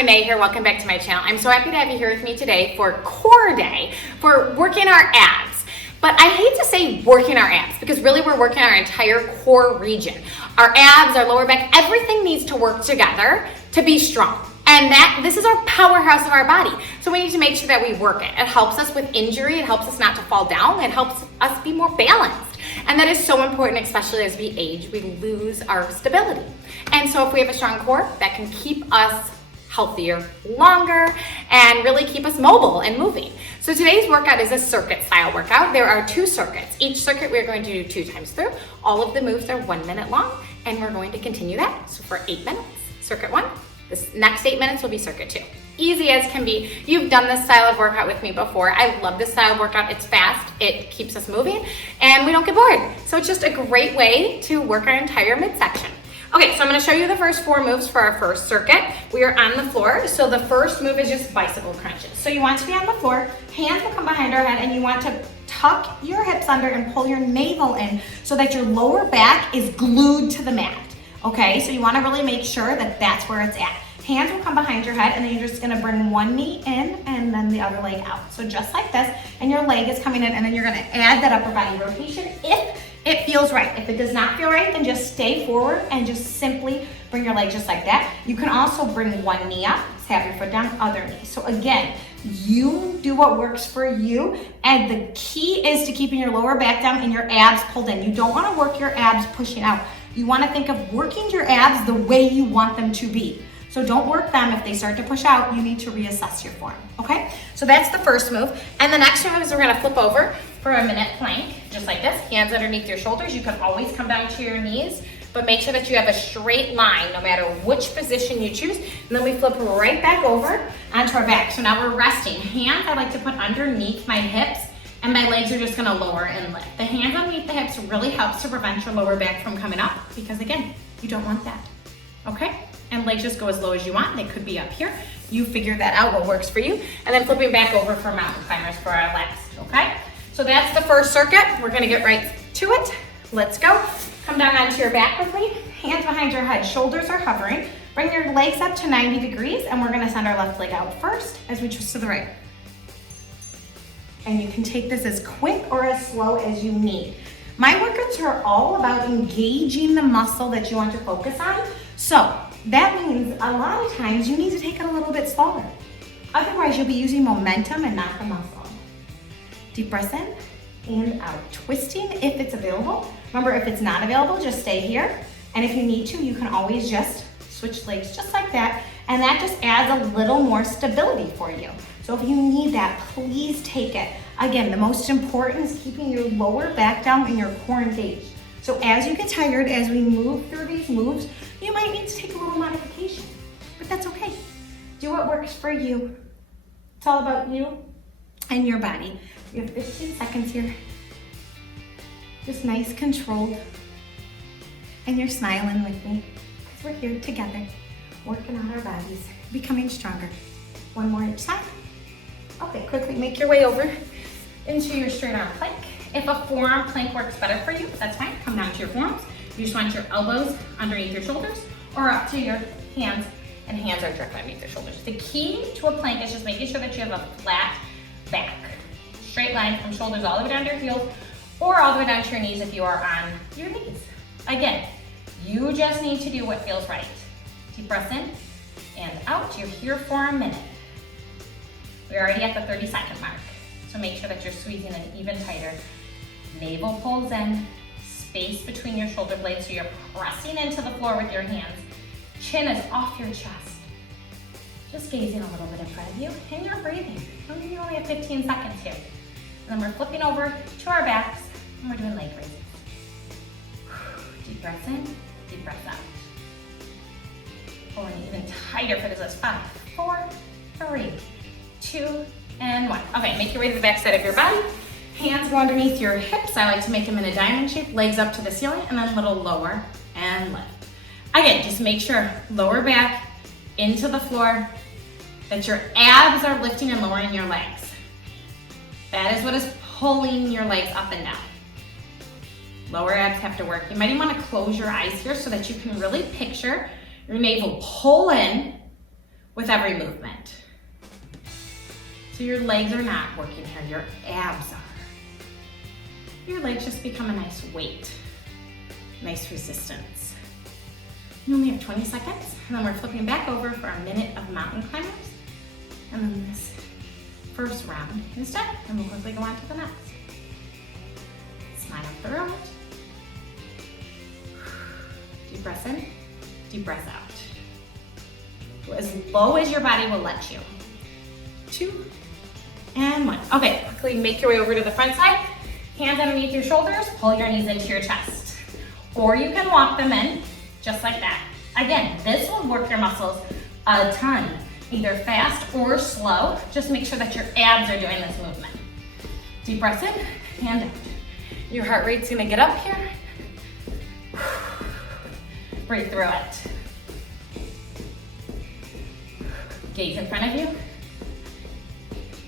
Renee here. Welcome back to my channel. I'm so happy to have you here with me today for core day, for working our abs. But I hate to say working our abs because really we're working our entire core region. Our abs, our lower back, everything needs to work together to be strong. And this is our powerhouse of our body. So we need to make sure that we work it. It helps us with injury. It helps us not to fall down. It helps us be more balanced. And that is so important, especially as we age, we lose our stability. And so if we have a strong core, that can keep us healthier longer and really keep us mobile and moving. So today's workout is a circuit style workout. There are 2 circuits. Each circuit we're going to do 2 times through. All of the moves are 1 minute long, and we're going to continue that. So for 8 minutes, circuit 1. This next 8 minutes will be circuit 2. Easy as can be. You've done this style of workout with me before. I love this style of workout. It's fast, it keeps us moving, and we don't get bored. So it's just a great way to work our entire midsection. Okay, so I'm gonna show you the first 4 moves for our first circuit. We are on the floor, so the first move is just bicycle crunches. So you want to be on the floor, hands will come behind our head, and you want to tuck your hips under and pull your navel in so that your lower back is glued to the mat. Okay, so you wanna really make sure that that's where it's at. Hands will come behind your head, and then you're just gonna bring one knee in and then the other leg out. So just like this, and your leg is coming in, and then you're gonna add that upper body rotation if it feels right. If it does not feel right, then just stay forward and just simply bring your leg just like that. You can also bring one knee up, have your foot down, other knee. So again, you do what works for you, and the key is to keeping your lower back down and your abs pulled in. You don't wanna work your abs pushing out. You wanna think of working your abs the way you want them to be. So don't work them. If they start to push out, you need to reassess your form, okay? So that's the first move. And the next move is we're gonna flip over for a minute plank, just like this. Hands underneath your shoulders. You can always come down to your knees, but make sure that you have a straight line no matter which position you choose. And then we flip right back over onto our back. So now we're resting. Hands I like to put underneath my hips, and my legs are just gonna lower and lift. The hands underneath the hips really helps to prevent your lower back from coming up because again, you don't want that, okay? And legs just go as low as you want. They could be up here. You figure that out, what works for you. And then flipping back over for mountain climbers for our legs, okay? So that's the first circuit. We're gonna get right to it. Let's go. Come down onto your back with me. Hands behind your head, shoulders are hovering. Bring your legs up to 90 degrees, and we're gonna send our left leg out first as we twist to the right. And you can take this as quick or as slow as you need. My workouts are all about engaging the muscle that you want to focus on. So that means a lot of times you need to take it a little bit slower. Otherwise, you'll be using momentum and not the muscle. Deep breath in and out. Twisting if it's available. Remember, if it's not available, just stay here. And if you need to, you can always just switch legs just like that. And that just adds a little more stability for you. So if you need that, please take it. Again, the most important is keeping your lower back down and your core engaged. So as you get tired, as we move through these moves, you might need to take a little modification, but that's okay. Do what works for you. It's all about you and your body. You have 15 seconds here. Just nice, controlled. And you're smiling with me because we're here together, working on our bodies, becoming stronger. One more each side. Okay, quickly make your way over into your straight arm plank. If a forearm plank works better for you, that's fine. Come down to your forearms. You just want your elbows underneath your shoulders or up to your hands, and hands are directly underneath your shoulders. The key to a plank is just making sure that you have a flat back. Straight line from shoulders all the way down to your heels or all the way down to your knees if you are on your knees. Again, you just need to do what feels right. Deep breath in and out. You're here for a minute. We're already at the 30-second mark. So make sure that you're squeezing in even tighter. Navel pulls in, space between your shoulder blades so you're pressing into the floor with your hands. Chin is off your chest. Just gazing a little bit in front of you, and you're breathing. You only have 15 seconds here. And then we're flipping over to our backs, and we're doing leg raises. Deep breath in, deep breath out. Pulling even tighter for this is 5, 4, 3, 2, and 1. Okay, make your way to the back side of your body. Hands go underneath your hips. I like to make them in a diamond shape, legs up to the ceiling, and then a little lower and lift. Again, just make sure lower back into the floor, that your abs are lifting and lowering your legs. That is what is pulling your legs up and down. Lower abs have to work. You might even want to close your eyes here so that you can really picture your navel pull in with every movement. So your legs are not working here, your abs are. Your legs just become a nice weight, nice resistance. You only have 20 seconds, and then we're flipping back over for a minute of mountain climbers. And then this first round is done, and we'll quickly go on to the next. Smile through it. Deep breath in, deep breath out. Go as low as your body will let you. 2 and 1. Okay, quickly make your way over to the front side. Hands underneath your shoulders, pull your knees into your chest. Or you can walk them in, just like that. Again, this will work your muscles a ton, either fast or slow. Just make sure that your abs are doing this movement. Deep breath in, hand out. Your heart rate's gonna get up here. Breathe through it. Gaze in front of you.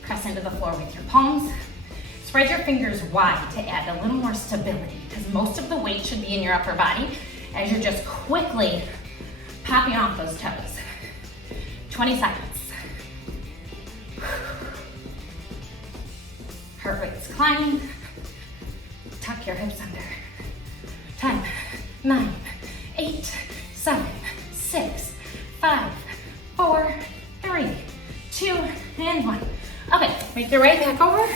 Press into the floor with your palms. Spread your fingers wide to add a little more stability, because most of the weight should be in your upper body as you're just quickly popping off those toes. 20 seconds. Heart rate's climbing. Tuck your hips under. 10, 9, 8, 7, 6, 5, 4, 3, 2, and 1. Okay, make your way back over.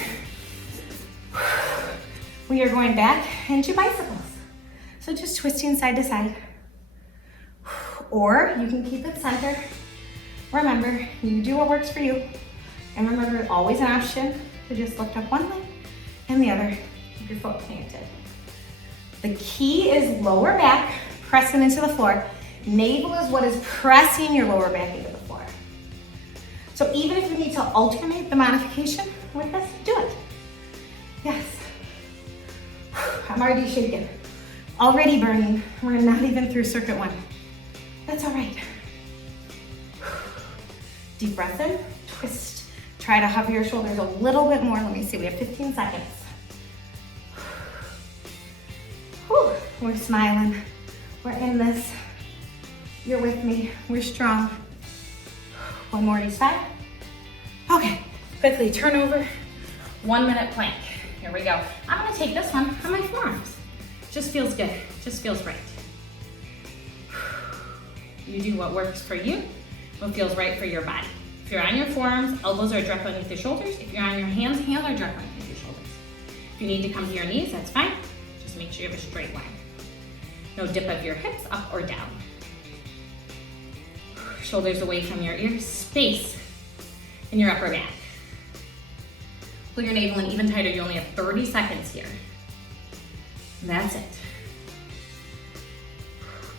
We are going back into bicycles. So just twisting side to side. Or you can keep it center. Remember, you do what works for you. And remember, always an option to just lift up one leg and the other, keep your foot planted. The key is lower back, pressing into the floor. Navel is what is pressing your lower back into the floor. So even if you need to alternate the modification with this, do it. Yes. I'm already shaking, already burning. We're not even through circuit 1. That's all right. Deep breath in, twist. Try to hover your shoulders a little bit more. Let me see, we have 15 seconds. Whew. We're smiling. We're in this. You're with me. We're strong. One more each side. Okay, quickly turn over. 1 minute plank. Here we go. I'm gonna take this one on my forearms. Just feels good, just feels right. You do what works for you, what feels right for your body. If you're on your forearms, elbows are directly underneath your shoulders. If you're on your hands, hands are directly underneath your shoulders. If you need to come to your knees, that's fine. Just make sure you have a straight line. No dip of your hips up or down. Shoulders away from your ears, space in your upper back. Pull your navel in even tighter. You only have 30 seconds here. And that's it.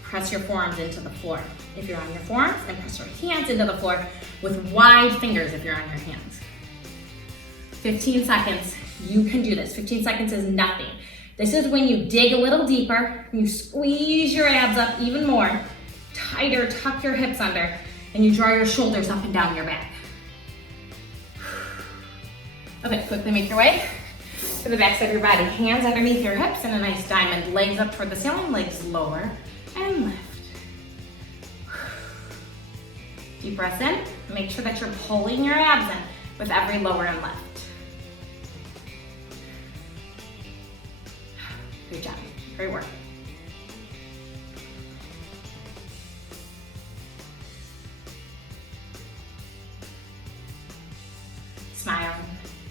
Press your forearms into the floor if you're on your forearms, and press your hands into the floor with wide fingers if you're on your hands. 15 seconds, you can do this. 15 seconds is nothing. This is when you dig a little deeper, you squeeze your abs up even more, tighter, tuck your hips under, and you draw your shoulders up and down your back. Okay, quickly make your way to the back side of your body. Hands underneath your hips in a nice diamond. Legs up toward the ceiling, legs lower and lift. Deep breath in. Make sure that you're pulling your abs in with every lower and lift. Good job, great work. Smile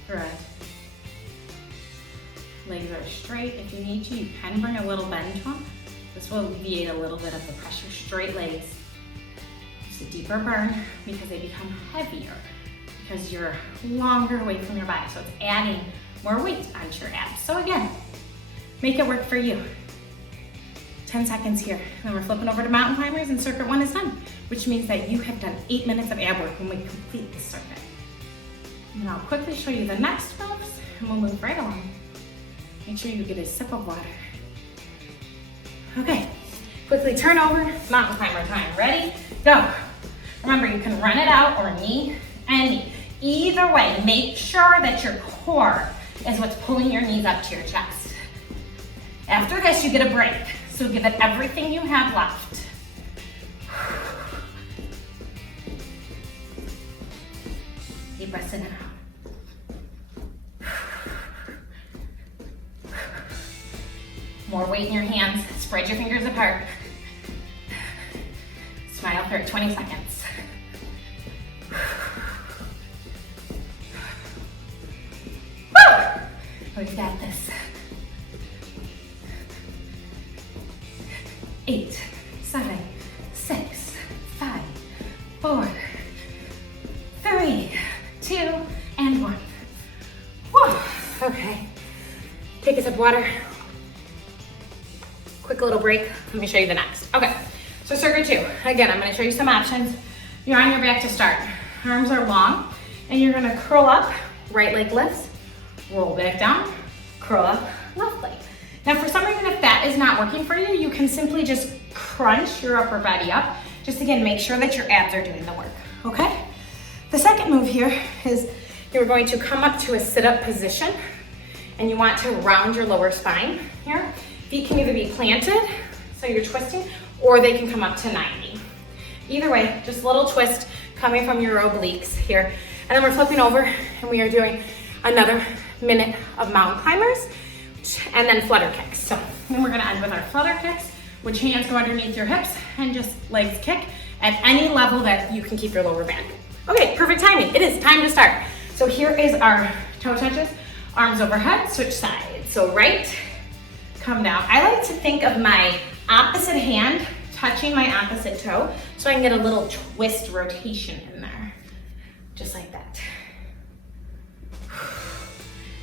through it. Legs are straight. If you need to, you can bring a little bend to them. This will alleviate a little bit of the pressure. Straight legs. It's a deeper burn because they become heavier because you're longer away from your body. So it's adding more weight onto your abs. So again, make it work for you. 10 seconds here. And then we're flipping over to mountain climbers and circuit 1 is done, which means that you have done 8 minutes of ab work when we complete this circuit. And I'll quickly show you the next moves and we'll move right along. Make sure you get a sip of water. Okay, quickly turn over, mountain climber time. Ready? Go. Remember, you can run it out or knee and knee. Either way, make sure that your core is what's pulling your knees up to your chest. After this, you get a break. So give it everything you have left. Deep breaths in and out. More weight in your hands. Spread your fingers apart. Smile for 20 seconds. Woo! We've got this. 8, 7, 6, 5, 4, 3, 2, and 1. Whoa. Okay. Take a sip of water. Quick little break. Let me show you the next. Okay. So circuit 2. Again, I'm going to show you some options. You're on your back to start. Arms are long, and you're going to curl up, right leg lifts, roll back down, curl up, left leg. Now for some reason, if that is not working for you, you can simply just crunch your upper body up. Just again, make sure that your abs are doing the work, okay? The second move here is you're going to come up to a sit-up position, and you want to round your lower spine here. Feet can either be planted, so you're twisting, or they can come up to 90. Either way, just a little twist coming from your obliques here. And then we're flipping over and we are doing another minute of mountain climbers and then flutter kicks. So then we're gonna end with our flutter kicks, which hands go underneath your hips and just legs kick at any level that you can keep your lower back. Okay, perfect timing. It is time to start. So here is our toe touches, arms overhead, switch sides. So right, come down. I like to think of my opposite hand touching my opposite toe so I can get a little twist rotation in there, just like that.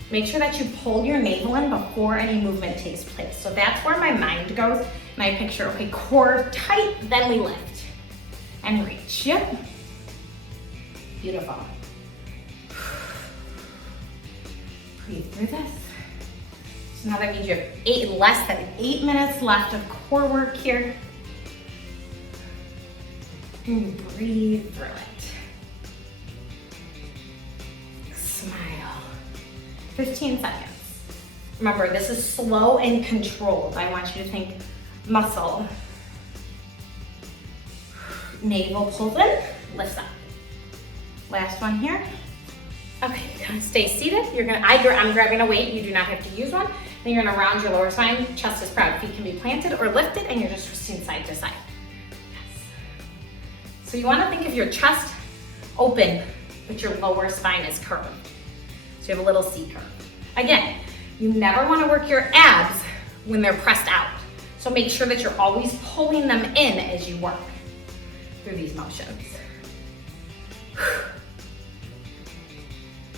Make sure that you pull your navel in before any movement takes place. So that's where my mind goes, and I picture, okay, core tight, then we lift and reach. Yep. Beautiful. Breathe through this. So now that means you have less than 8 minutes left of core work here. And you breathe through it. Smile. 15 seconds. Remember, this is slow and controlled. I want you to think muscle. Navel pulls in, lifts up. Last one here. Okay, you're gonna stay seated. I'm grabbing a weight. You do not have to use one. Then you're gonna round your lower spine. Chest is proud. Feet can be planted or lifted, and you're just twisting side to side. Yes. So you wanna think of your chest open, but your lower spine is curved. So you have a little C curve. Again, you never wanna work your abs when they're pressed out. So make sure that you're always pulling them in as you work through these motions.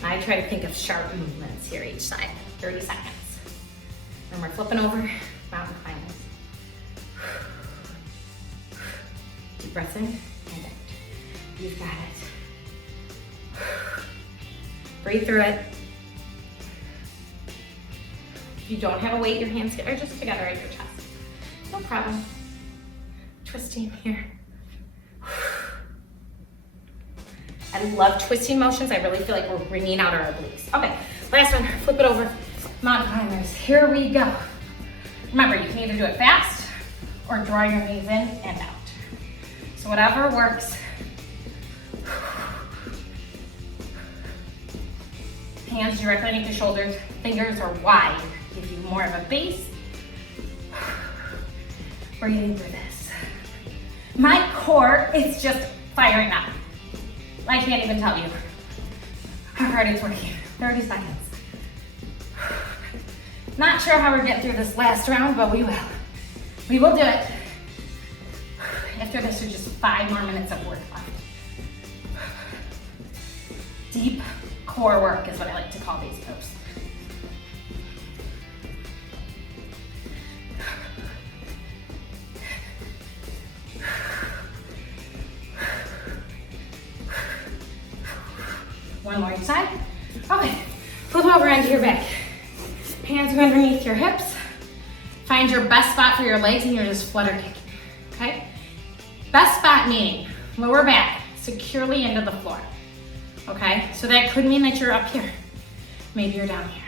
I try to think of sharp movements here each side, 30 seconds. Then we're flipping over, mountain climbers. Deep breaths in and out. You've got it. Breathe through it. If you don't have a weight, your hands are just together at your chest. No problem. Twisting here. I love twisting motions. I really feel like we're bringing out our obliques. Okay, last one, flip it over. Mountain climbers, here we go. Remember, you can either do it fast or draw your knees in and out. So whatever works. Hands directly underneath the shoulders, fingers are wide. Give you more of a base. Breathing through this. My core is just firing up. I can't even tell you how hard it's working. 30 seconds. Not sure how we're getting through this last round, but we will. We will do it. After this, there's just 5 more minutes of work left. Deep core work is what I like to call these moves. One more each side. Okay, flip over onto your back. Hands go underneath your hips. Find your best spot for your legs and you're just flutter kicking, okay? Best spot meaning lower back securely into the floor, okay? So that could mean that you're up here. Maybe you're down here.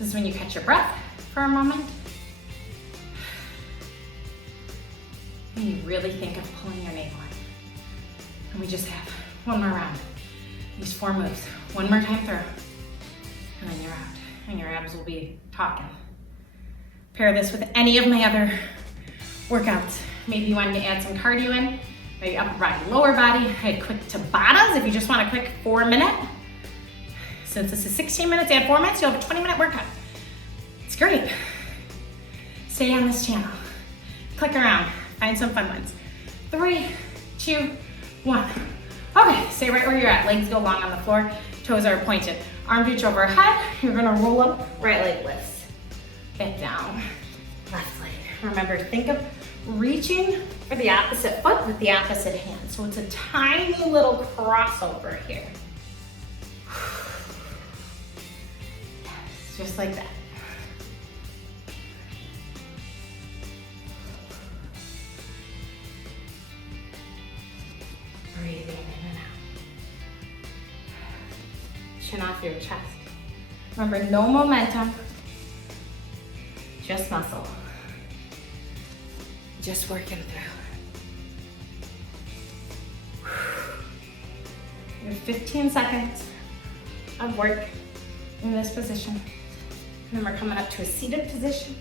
This is when you catch your breath for a moment. And you really think of pulling your navel in. And we just have one more round. These 4 moves. One more time through. And then you're out. And your abs will be talking. Pair this with any of my other workouts. Maybe you wanted to add some cardio in. Maybe upper body, lower body. I had quick Tabatas if you just want a quick 4-minute. Since this is 16 minutes, add 4 minutes, you'll have a 20-minute workout. It's great. Stay on this channel. Click around, find some fun ones. 3, 2, 1. Okay, stay right where you're at. Legs go long on the floor, toes are pointed. Arms reach overhead, you're gonna roll up, right leg lifts. Back down, left leg. Remember, think of reaching for the opposite foot with the opposite hand. So it's a tiny little crossover here. Yes, just like that. Breathing in and out. Chin off your chest. Remember, no momentum, just muscle. Just working through. You have 15 seconds of work in this position. And then we're coming up to a seated position.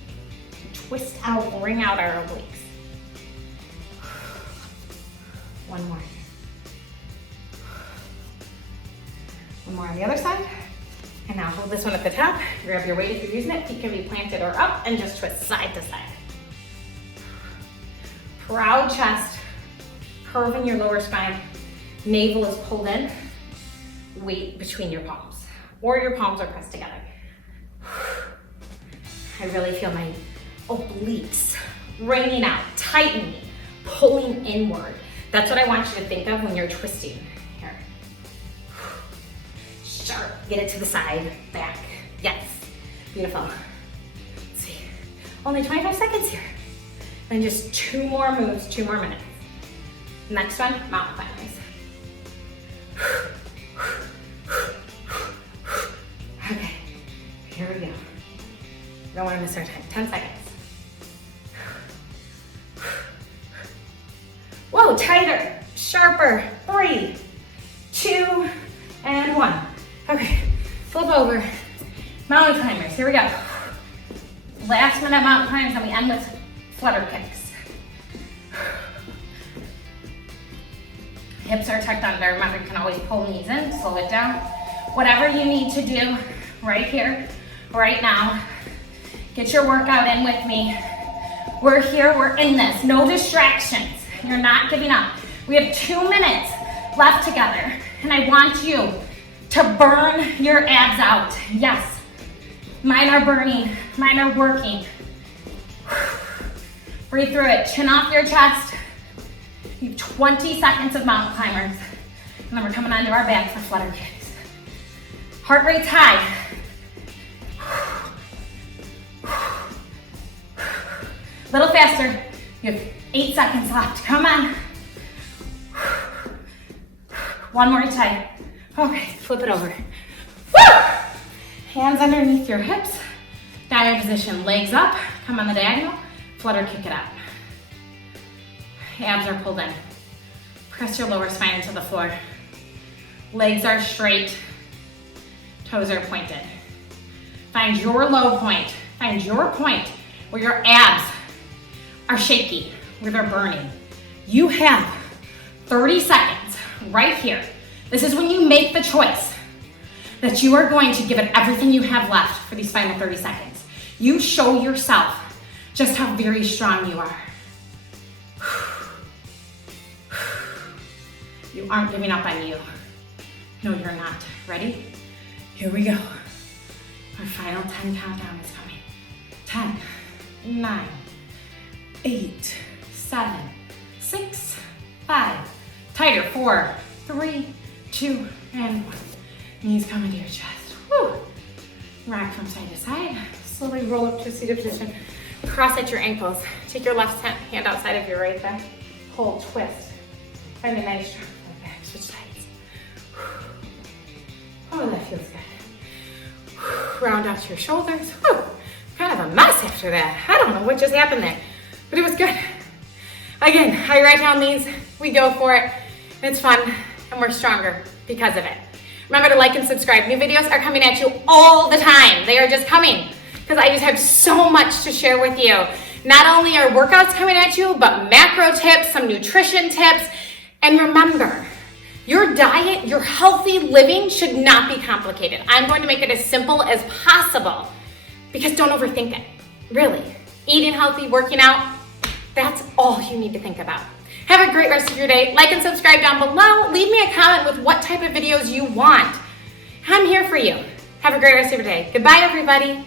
Twist out, wring out our obliques. One more. One more on the other side. And now hold this one at the top. Grab your weight if you're using it. Feet can be planted or up and just twist side to side. Proud chest, curving your lower spine. Navel is pulled in. Weight between your palms. Or your palms are pressed together. I really feel my obliques wringing out, tightening, pulling inward. That's what I want you to think of when you're twisting. Here. Sharp. Get it to the side, back. Yes. Beautiful. Let's see. Only 25 seconds here. And just 2 more moves, 2 more minutes. Next one, mountain climbers. Okay, here we go. Don't want to miss our time. 10 seconds. Whoa, tighter, sharper. 3, 2, and 1. Okay, flip over. Mountain climbers, here we go. Last minute mountain climbers, and we end with flutter kicks. Hips are tucked under. Remember, you can always pull knees in, slow it down. Whatever you need to do right here, right now. Get your workout in with me. We're here, we're in this. No distractions. You're not giving up. We have 2 minutes left together, and I want you to burn your abs out. Yes, mine are burning, mine are working. Breathe through it, chin off your chest. You have 20 seconds of mountain climbers. And then we're coming onto our back for flutter kicks. Heart rate's high. A little faster. You have 8 seconds left. Come on. One more time. Okay, flip it over. Woo! Hands underneath your hips. Diamond position, legs up. Come on the diagonal. Flutter kick it out. Abs are pulled in. Press your lower spine into the floor. Legs are straight. Toes are pointed. Find your low point. Find your point where your abs are shaky, where they're burning. You have 30 seconds right here. This is when you make the choice that you are going to give it everything you have left for these final 30 seconds. You show yourself just how very strong you are. You aren't giving up on you. No, you're not. Ready? Here we go. Our final 10 countdown is coming. 10, 9, 8, 7, 6, 5. Tighter, 4, 3, 2, and 1. Knees coming to your chest. Woo. Rock from side to side. Slowly roll up to a seated position. Cross at your ankles. Take your left hand outside of your right thigh. Pull, twist. Find a nice strong low back. Switch sides. Oh, that feels good. Round out your shoulders. Whew. Kind of a mess after that. I don't know what just happened there, but it was good. Again, I write down these. We go for it. It's fun, and we're stronger because of it. Remember to like and subscribe. New videos are coming at you all the time. They are just coming because I just have so much to share with you. Not only are workouts coming at you, but macro tips, some nutrition tips. And remember, your diet, your healthy living should not be complicated. I'm going to make it as simple as possible because don't overthink it. Really, eating healthy, working out, that's all you need to think about. Have a great rest of your day. Like and subscribe down below. Leave me a comment with what type of videos you want. I'm here for you. Have a great rest of your day. Goodbye, everybody.